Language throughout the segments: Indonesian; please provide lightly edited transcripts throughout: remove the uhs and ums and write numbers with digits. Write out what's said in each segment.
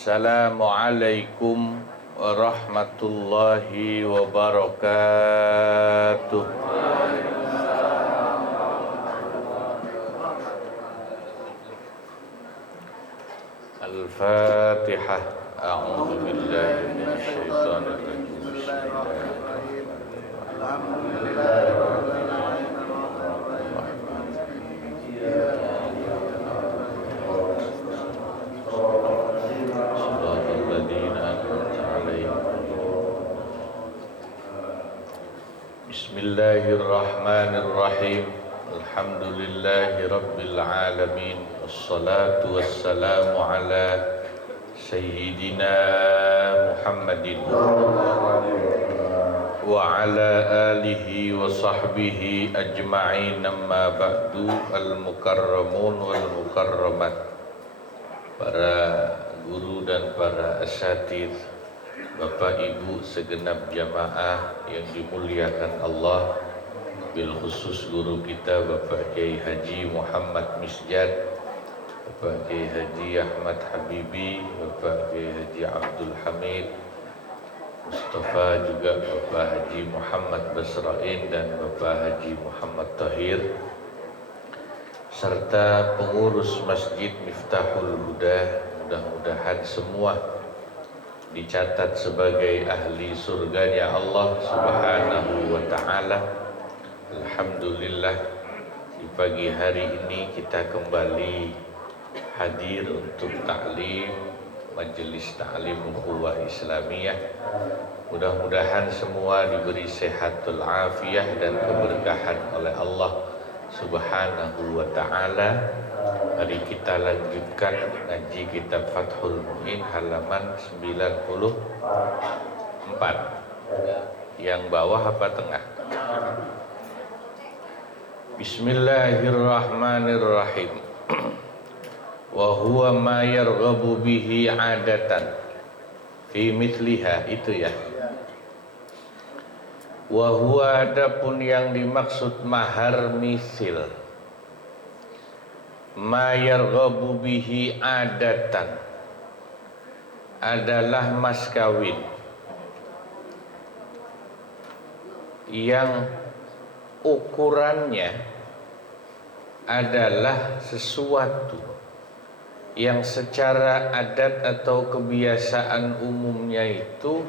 Assalamualaikum warahmatullahi wabarakatuh. Al-Fatihah. A'udzu billahi minasyaitonir rajim. Bismillahirrahmanirrahim. Bismillahirrahmanirrahim. Alhamdulillahi rabbil alamin. Wassalatu wassalamu ala sayyidina Muhammadin wa ala alihi wa sahbihi ajma'in. Amma ba'du. Al-mukarramun wal mukarramat, para guru dan para asatidz, Bapak Ibu segenap jamaah yang dimuliakan Allah, bil khusus guru kita Bapak Kiai Haji Muhammad Misjad, Bapak Kiai Haji Ahmad Habibi, Bapak Kiai Haji Abdul Hamid Mustafa, juga Bapak Haji Muhammad Basrain dan Bapak Haji Muhammad Tahir, serta pengurus Masjid Miftahul Huda. Mudah-mudahan semua dicatat sebagai ahli surganya Allah Subhanahu wa ta'ala. Alhamdulillah, di pagi hari ini kita kembali hadir untuk ta'lim, majelis ta'lim ukhuwah Islamiyah. Mudah-mudahan semua diberi sehatul afiyah dan keberkahan oleh Allah Subhanahu wa ta'ala. Mari kita lanjutkan ngaji kitab Fathul Mu'in halaman 94. Yang bawah apa tengah? Bismillahirrahmanirrahim. Wa huwa ma yarghabu bihi 'adatan fi mithliha, itu ya. Wa huwa, adapun yang dimaksud mahar misil, ma yarghabu bihi adatan, adalah mas kawin yang ukurannya adalah sesuatu yang secara adat atau kebiasaan umumnya itu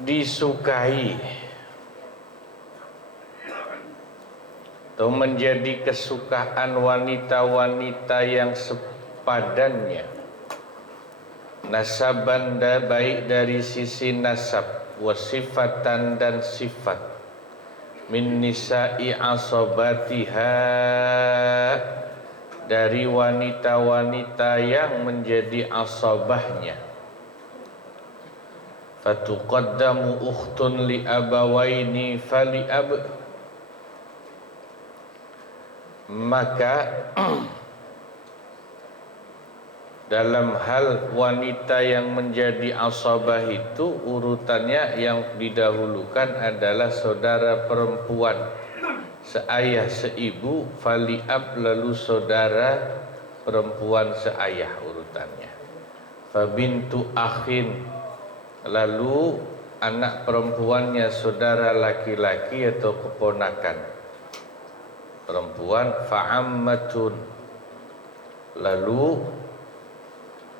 disukai atau menjadi kesukaan wanita-wanita yang sepadannya nasaban, baik dari sisi nasab, wasifatan dan sifat, min nisa'i asabatiha, dari wanita-wanita yang menjadi asabahnya. Fatuqaddamu ukhtun li abawaini fali ab, maka dalam hal wanita yang menjadi asabah itu urutannya yang didahulukan adalah saudara perempuan seayah seibu, faliab, lalu saudara perempuan seayah urutannya. Fabintu akhin, lalu anak perempuannya saudara laki-laki atau keponakan perempuan. Fa'ammatun, lalu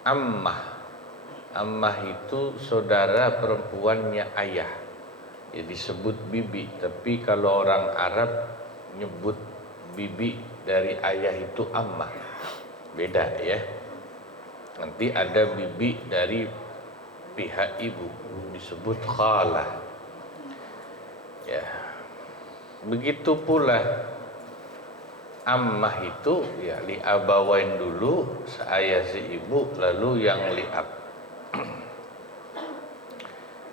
ammah. Ammah itu saudara perempuannya ayah, ya disebut bibi. Tapi kalau orang Arab nyebut bibi dari ayah itu ammah, beda ya. Nanti ada bibi dari pihak ibu disebut khalah, ya. Begitu pula ammah itu ya li abawain dulu, seayah si ibu, lalu yang liab.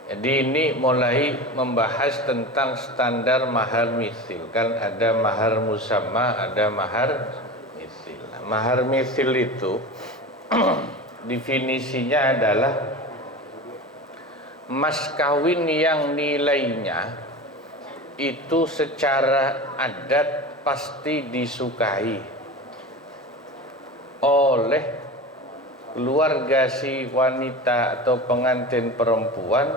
Jadi ini mulai membahas tentang standar mahar misil. Kan ada mahar musamma, ada mahar misil. Nah, mahar misil itu definisinya adalah mas kawin yang nilainya itu secara adat pasti disukai oleh keluarga si wanita atau pengantin perempuan.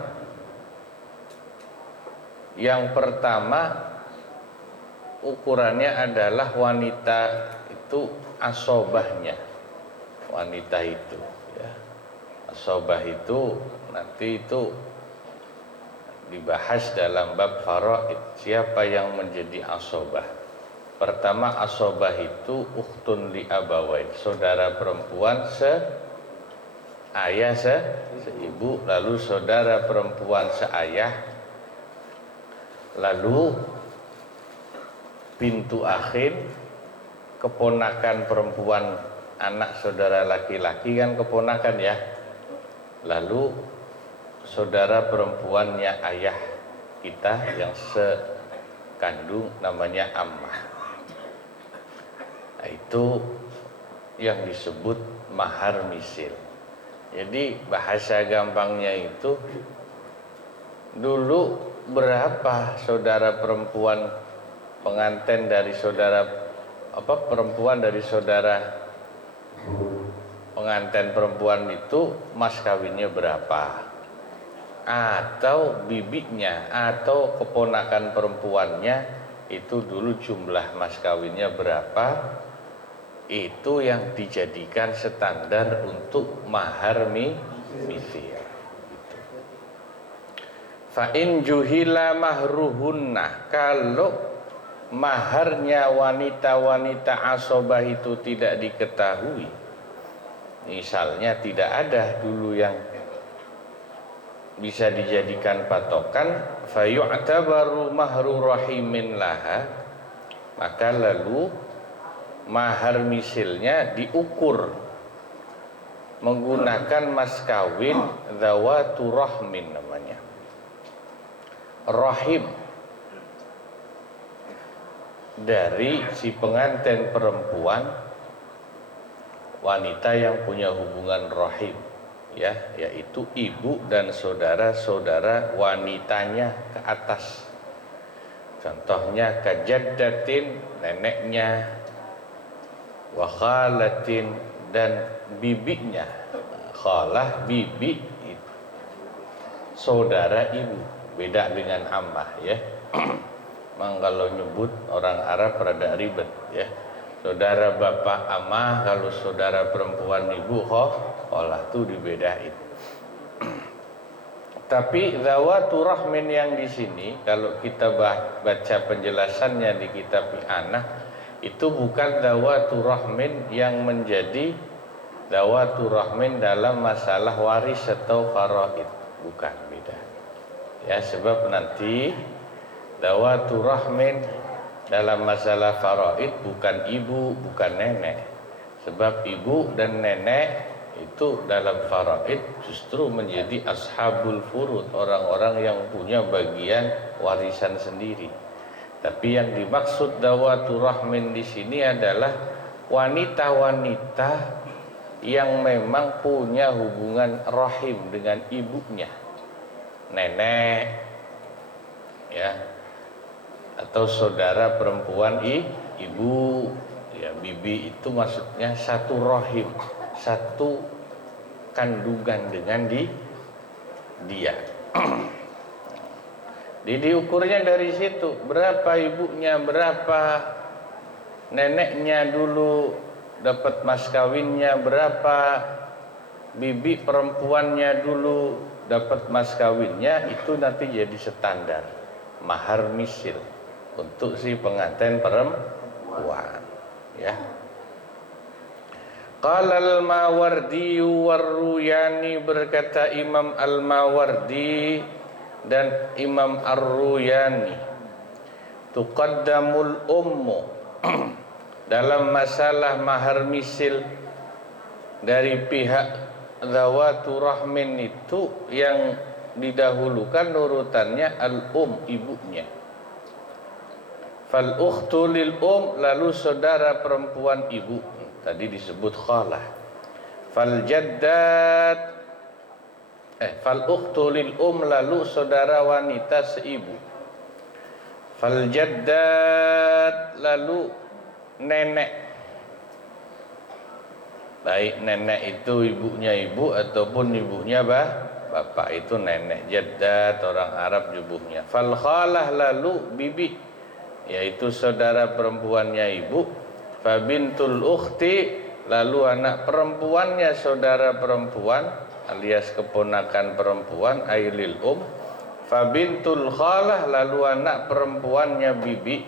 Yang pertama, ukurannya adalah wanita itu asobahnya, wanita itu ya. Asobah itu nanti itu dibahas dalam bab faraid, siapa yang menjadi asobah. Pertama, asobah itu ukhtun li abawain, saudara perempuan seayah seibu, lalu saudara perempuan seayah, lalu bintu akhin, keponakan perempuan anak saudara laki-laki kan keponakan ya, lalu saudara perempuannya ayah kita yang sekandung namanya ammah. Nah, itu yang disebut mahar misil. Jadi bahasa gampangnya itu, dulu berapa saudara perempuan pengantin dari saudara perempuan dari saudara pengantin perempuan itu mas kawinnya berapa, atau bibinya atau keponakan perempuannya itu dulu jumlah mas kawinnya berapa, itu yang dijadikan standar untuk mahar misil. Fa in juhila mahruhunna, kalau maharnya wanita-wanita asobah itu tidak diketahui, misalnya tidak ada dulu yang bisa dijadikan patokan, fayu'tabaru mahru rahimin laha, maka lalu mahar misilnya diukur menggunakan mas kawin dzawatu rahmin namanya. Rahim dari si pengantin perempuan, wanita yang punya hubungan rahim ya, yaitu ibu dan saudara-saudara wanitanya ke atas. Contohnya kajaddatin, neneknya, wa khalatin, dan bibinya. Khalah, bibi, saudara ibu, beda dengan ammah ya. Memang kalau nyebut orang Arab rada ribet ya. Saudara bapak ammah, kalau saudara perempuan ibu khalah tuh dibedain. Tapi zawatu rahmin yang di sini kalau kita baca penjelasannya di kitab I'anah, itu bukan zawatu rahmin yang menjadi zawatu rahmin dalam masalah waris atau faraid, bukan, beda ya. Sebab nanti zawatu rahmin dalam masalah faraid bukan ibu, bukan nenek. Sebab ibu dan nenek itu dalam faraid justru menjadi ashabul furud, orang-orang yang punya bagian warisan sendiri. Tapi yang dimaksud dawatu rahmin di sini adalah wanita-wanita yang memang punya hubungan rahim dengan ibunya, nenek ya, atau saudara perempuan ibu ya. Bibi itu maksudnya satu rahim, satu kandungan dengan dia. Diukurnya dari situ, berapa ibunya, berapa neneknya dulu dapat mas kawinnya, berapa bibi perempuannya dulu dapat mas kawinnya, itu nanti jadi standar mahar misil untuk si pengantin perempuan ya. Qala al-Mawardi war-Ruyani, berkata Imam al-Mawardi dan Imam ar-Ruyani, tuqaddamul ummu dalam masalah mahar misil dari pihak zawatu rahmin itu yang didahulukan urutannya ibunya. Fal ukhtu lil lalu saudara perempuan ibu, tadi disebut khalah. Fal jaddat fal ukhtu lil lalu saudara wanita seibu. Fal jaddat lalu nenek Baik nenek itu ibunya ibu ataupun ibunya bapak, itu nenek. Jaddat orang Arab nyebutnya. Fal khalah lalu bibi, yaitu saudara perempuannya ibu. Fa bintul ukhti, lalu anak perempuannya saudara perempuan alias keponakan perempuan ailil Fa bintul khalah, lalu anak perempuannya bibi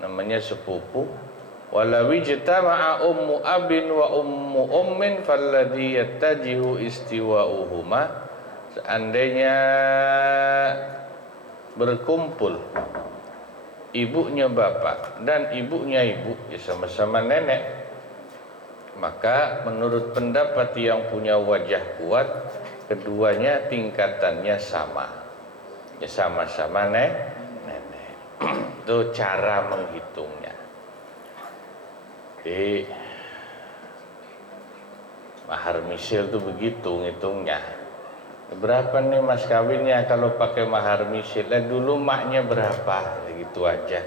namanya sepupu. Walau ijtama'a ummu abin wa ummu ummin falladhi yattajihu istiwa'uhuma, seandainya berkumpul ibunya bapak dan ibunya ibu, ya sama-sama nenek, maka menurut pendapat yang punya wajah kuat, keduanya tingkatannya sama, ya sama-sama nenek. Itu cara menghitungnya. Jadi mahar misil tuh begitu ngitungnya. Berapa nih mas kawinnya kalau pakai mahar misil? Dulu maknya berapa? Gitu aja.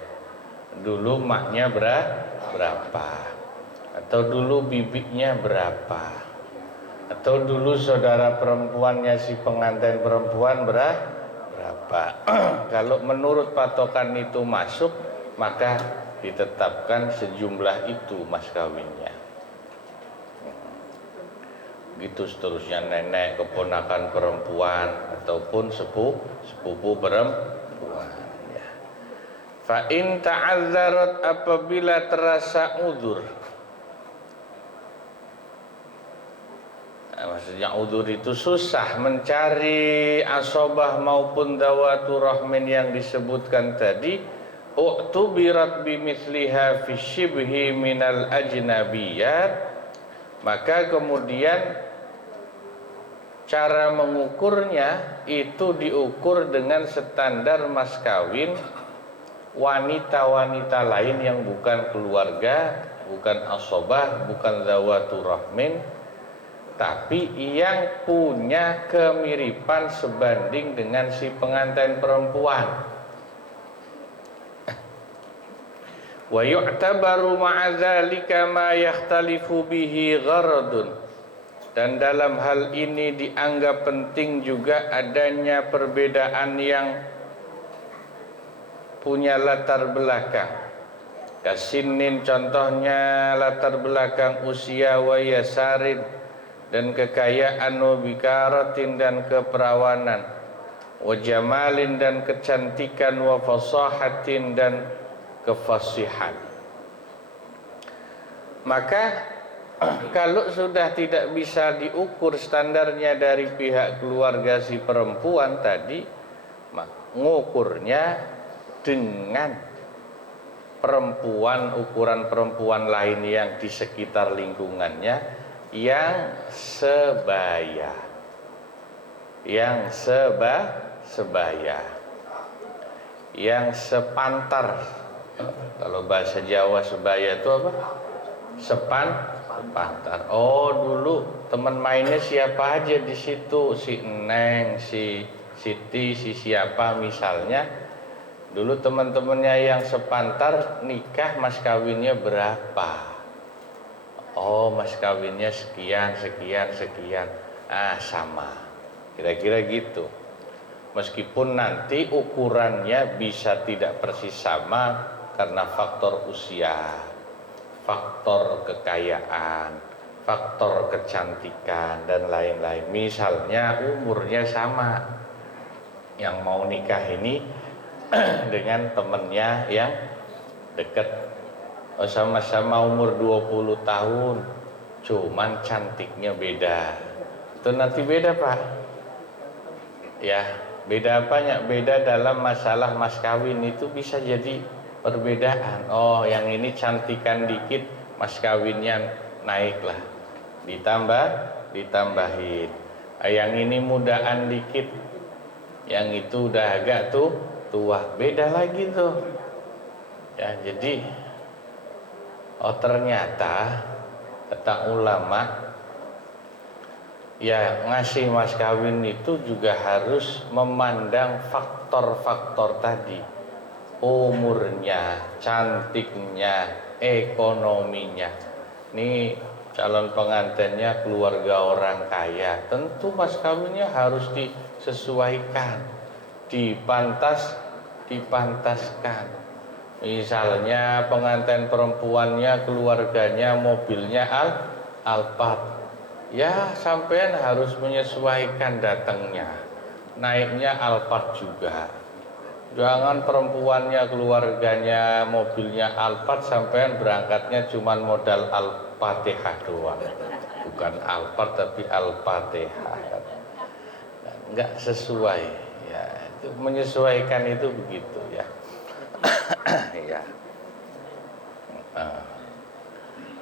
Dulu maknya berapa? Atau dulu bibitnya berapa? Atau dulu saudara perempuannya si pengantin perempuan berapa? Kalau menurut patokan itu masuk, maka ditetapkan sejumlah itu mas kawinnya. Gitu seterusnya, nenek, keponakan perempuan ataupun sepupu perempuan, ya. Fa in ta'azzarat, apabila terasa udzur. Maksudnya udzur itu susah mencari asobah maupun dawatu rahmin yang disebutkan tadi. U'tubirat bimithliha fi shibhi minal ajnabiyat, maka kemudian cara mengukurnya itu diukur dengan standar mas kawin wanita-wanita lain yang bukan keluarga, bukan asobah, bukan zawatu rahmin, tapi yang punya kemiripan sebanding dengan si pengantin perempuan. Wa yu'tabaru ma'a dzalika ma yakhtalifu bihi gharadun, dan dalam hal ini dianggap penting juga adanya perbedaan yang punya latar belakang. Kasinin contohnya latar belakang usia, wa yasarin dan kekayaan, wa bikaratin dan keperawanan, wa jamalin dan kecantikan, wa fasahatin dan kefasihan. Maka kalau sudah tidak bisa diukur standarnya dari pihak keluarga si perempuan tadi, mengukurnya dengan perempuan, ukuran perempuan lain yang di sekitar lingkungannya yang sebaya, yang sebaya, yang sepantar. Kalau bahasa Jawa sebaya itu apa? Sepantar. Oh, dulu teman mainnya siapa aja di situ? Si Neng, si Siti, si siapa misalnya. Dulu teman-temannya yang sepantar nikah, mas kawinnya berapa? Oh, mas kawinnya sekian, sekian, sekian. Sama. Kira-kira gitu. Meskipun nanti ukurannya bisa tidak persis sama karena faktor usia, faktor kekayaan, faktor kecantikan dan lain-lain. Misalnya umurnya sama, yang mau nikah ini dengan temennya yang dekat, sama-sama umur 20 tahun, cuman cantiknya beda. Itu nanti beda pak, ya. Beda apanya? Beda dalam masalah mas kawin itu bisa jadi perbedaan. Oh, yang ini cantikan dikit, mas kawinnya naiklah, ditambahin. Yang ini mudaan dikit, yang itu udah agak tua, beda lagi tuh. Ya, jadi ternyata kata ulama, ya ngasih mas kawin itu juga harus memandang faktor-faktor tadi. Umurnya, cantiknya, ekonominya. Ini calon pengantinnya keluarga orang kaya, tentu mas kawinnya harus disesuaikan, dipantaskan. Misalnya pengantin perempuannya keluarganya mobilnya Alphard, ya sampean harus menyesuaikan datangnya, naiknya Alphard juga. Jangan perempuannya keluarganya mobilnya Alphard, sampean berangkatnya cuman modal Al-Fatihah doang, bukan Alphard tapi Al-Fatihah. Enggak sesuai ya, itu menyesuaikan itu begitu ya. Ya.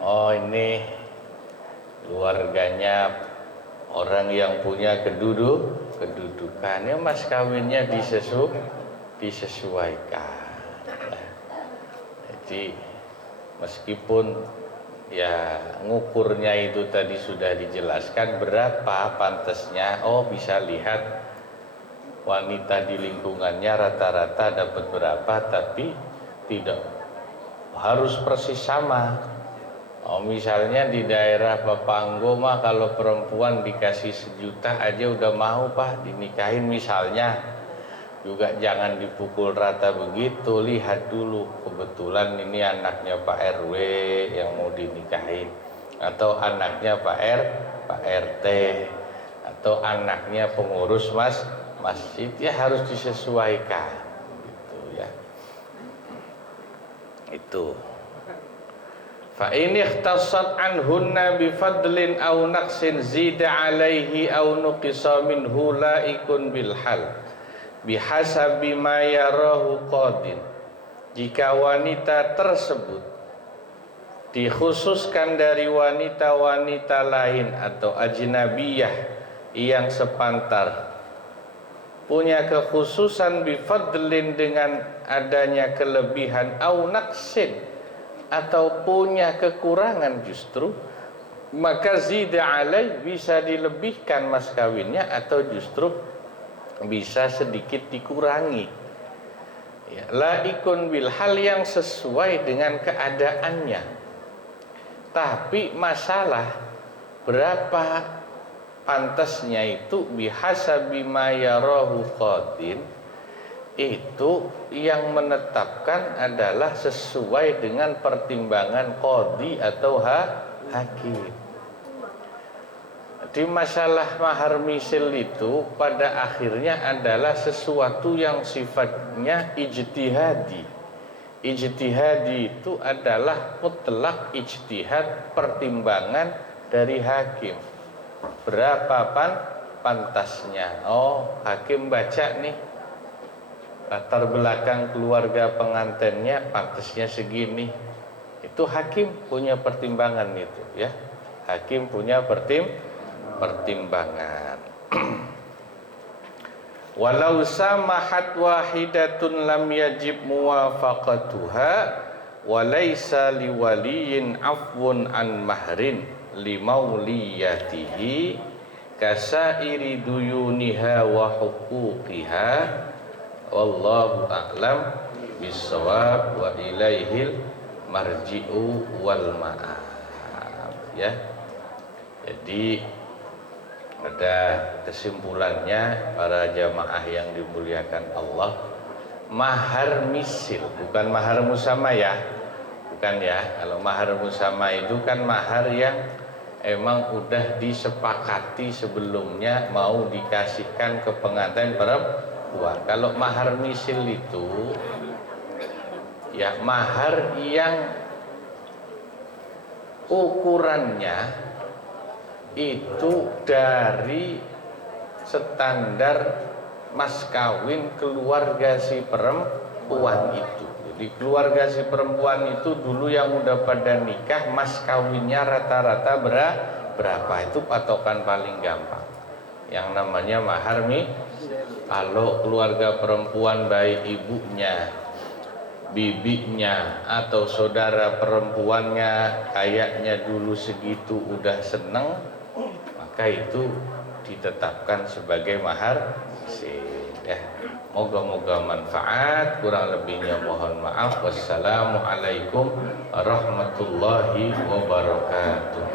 Oh ini keluarganya orang yang punya kedudukan, ya mas kawinnya disesuaikan. Jadi meskipun ya ngukurnya itu tadi sudah dijelaskan berapa pantasnya, oh bisa lihat wanita di lingkungannya rata-rata dapat berapa, tapi tidak harus persis sama. Oh, misalnya di daerah Papanggo mah kalau perempuan dikasih 1 juta aja udah mau pak dinikahin misalnya. Juga jangan dipukul rata begitu, lihat dulu kebetulan ini anaknya Pak RW yang mau dinikahin, atau anaknya Pak RT, atau anaknya pengurus masjid, ya harus disesuaikan gitu ya. Itu fa in ikhtassat anhunna bi fadlin aw naqsin zida alaihi aw nuqisa minhu laikun bil hal bihasabi ma yarahu qadin. Jika wanita tersebut dikhususkan dari wanita-wanita lain atau ajnabiyah yang sepantar, punya kekhususan bifadlin dengan adanya kelebihan au naqsin, atau punya kekurangan justru, maka zida alai, bisa dilebihkan mas kawinnya atau justru bisa sedikit dikurangi ya, laikun bil hal, yang sesuai dengan keadaannya. Tapi masalah berapa pantasnya itu bihasabi ma yarahu qadin, itu yang menetapkan adalah sesuai dengan pertimbangan qadi atau hakim. Di masalah mahar misil itu pada akhirnya adalah sesuatu yang sifatnya ijtihadi. Ijtihadi itu adalah mutlak ijtihad, pertimbangan dari hakim. Berapa pantasnya? Oh, hakim baca nih latar belakang keluarga pengantinnya pantasnya segini. Itu hakim punya pertimbangan itu ya. Hakim punya pertimbangan. Walau samahat wahidatun lam yajib muwafaqatuha wa laisa liwaliyin afwun an mahrin limauliyatihi kasairi duyuniha wa huquqiha wallahu a'lam bissawab wa ilaihil marji'u wal ma'ab ya. Jadi ada kesimpulannya para jamaah yang dimuliakan Allah, mahar misil bukan mahar musama ya, bukan ya. Kalau mahar musama itu kan mahar yang emang udah disepakati sebelumnya mau dikasihkan ke pengantin perempuan. Kalau mahar misil itu ya mahar yang ukurannya itu dari standar mas kawin keluarga si perempuan itu. Jadi keluarga si perempuan itu dulu yang udah pada nikah, mas kawinnya rata-rata berapa, itu patokan paling gampang yang namanya mahar misil. Kalau keluarga perempuan baik ibunya, bibinya, atau saudara perempuannya kayaknya dulu segitu udah seneng, maka itu ditetapkan sebagai mahar misil. ya. Moga-moga manfaat, kurang lebihnya mohon maaf. Wassalamualaikum warahmatullahi wabarakatuh.